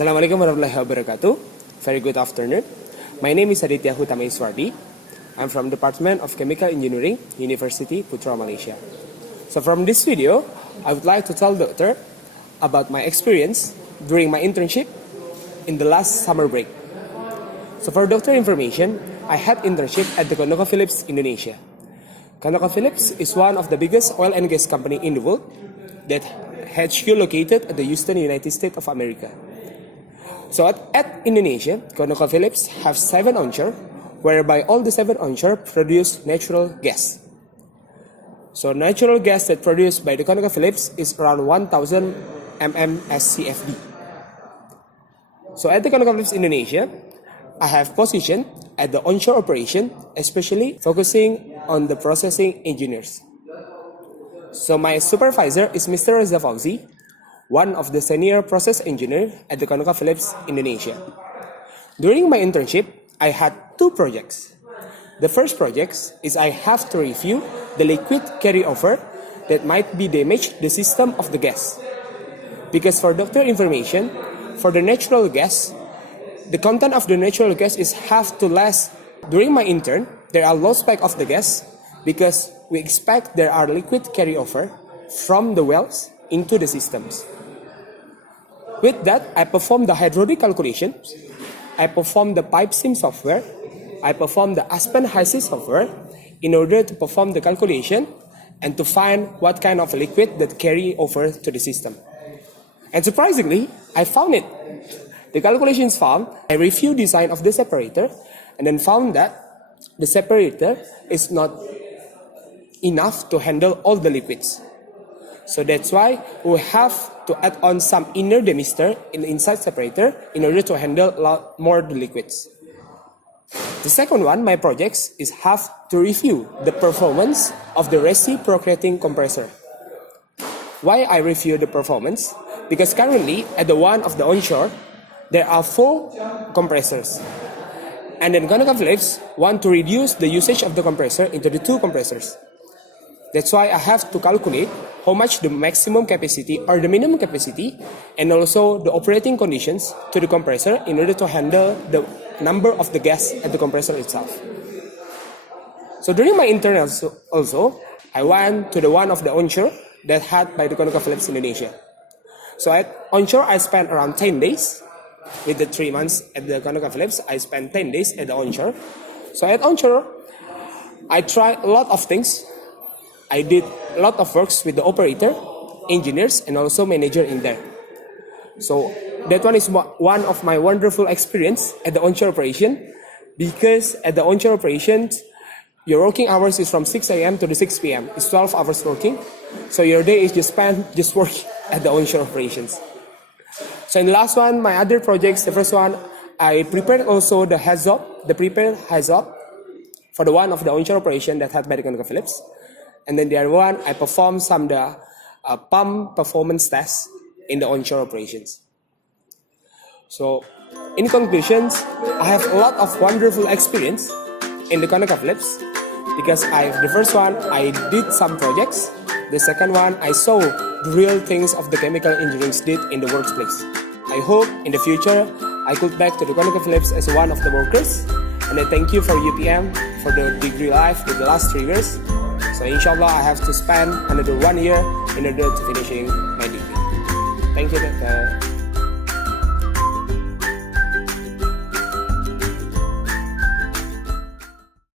Assalamualaikum warahmatullahi wabarakatuh. Very good afternoon. My name is Aditya Hutama. I'm from Department of Chemical Engineering, University Putra Malaysia. So from this video, I would like to tell Doctor about my experience during my internship in the last summer break. So for Doctor information, I had internship at the ConocoPhillips Indonesia. ConocoPhillips is one of the biggest oil and gas company in the world that HQ located at the Houston, United States of America. So at Indonesia, ConocoPhillips have 7 onshore, whereby all the 7 onshore produce natural gas. So natural gas that produced by the ConocoPhillips is around 1,000 mmSCFD. So at the ConocoPhillips Indonesia, I have position at the onshore operation, especially focusing on the processing engineers. So my supervisor is Mr. Reza Fauzi, one of the senior process engineer at the ConocoPhillips Indonesia. During my internship, I had 2 projects. The first project is I have to review the liquid carryover that might be damaged the system of the gas. Because for Doctor information, for the natural gas, the content of the natural gas is have to last. During my intern, there are low spec of the gas because we expect there are liquid carryover from the wells into the systems. With that, I performed the hydraulic calculations, I performed the pipe sim software, I performed the Aspen HYSYS software in order to perform the calculation and to find what kind of liquid that carry over to the system. And surprisingly, I found it. The calculations found, I reviewed design of the separator and then found that the separator is not enough to handle all the liquids. So that's why we have to add on some inner demister in the inside separator in order to handle a lot more the liquids. The second one, my projects, is have to review the performance of the reciprocating compressor. Why I review the performance? Because currently at the one of the onshore, there are 4 compressors. And then ConocoPhillips want to reduce the usage of the compressor into the 2 compressors. That's why I have to calculate how much the maximum capacity or the minimum capacity and also the operating conditions to the compressor in order to handle the number of the gas at the compressor itself. So during my intern also I went to the one of the onshore that had by the ConocoPhillips Indonesia. So at onshore I spent around 10 days. With the 3 months at the ConocoPhillips, I spent 10 days at the onshore. So at onshore, I tried a lot of things. I did a lot of works with the operator, engineers, and also manager in there. So that one is one of my wonderful experience at the onshore operation, because at the onshore operations, your working hours is from 6 a.m. to the 6 p.m. It's 12 hours working. So your day is just spent just working at the onshore operations. So in the last one, my other projects, the first one, I prepared also the HAZOP, the prepared HAZOP for the one of the onshore operation that had by the ConocoPhillips. And then the other one, I performed some the pump performance tests in the onshore operations. So in conclusions, I have a lot of wonderful experience in the ConocoPhillips because the first one, I did some projects. The second one, I saw the real things of the chemical engineering did in the workplace. I hope in the future, I could back to the ConocoPhillips as one of the workers. And I thank you for UPM for the degree life in the last 3 years. So inshallah, I have to spend another 1 year in order to finishing my degree. Thank you, Doctor.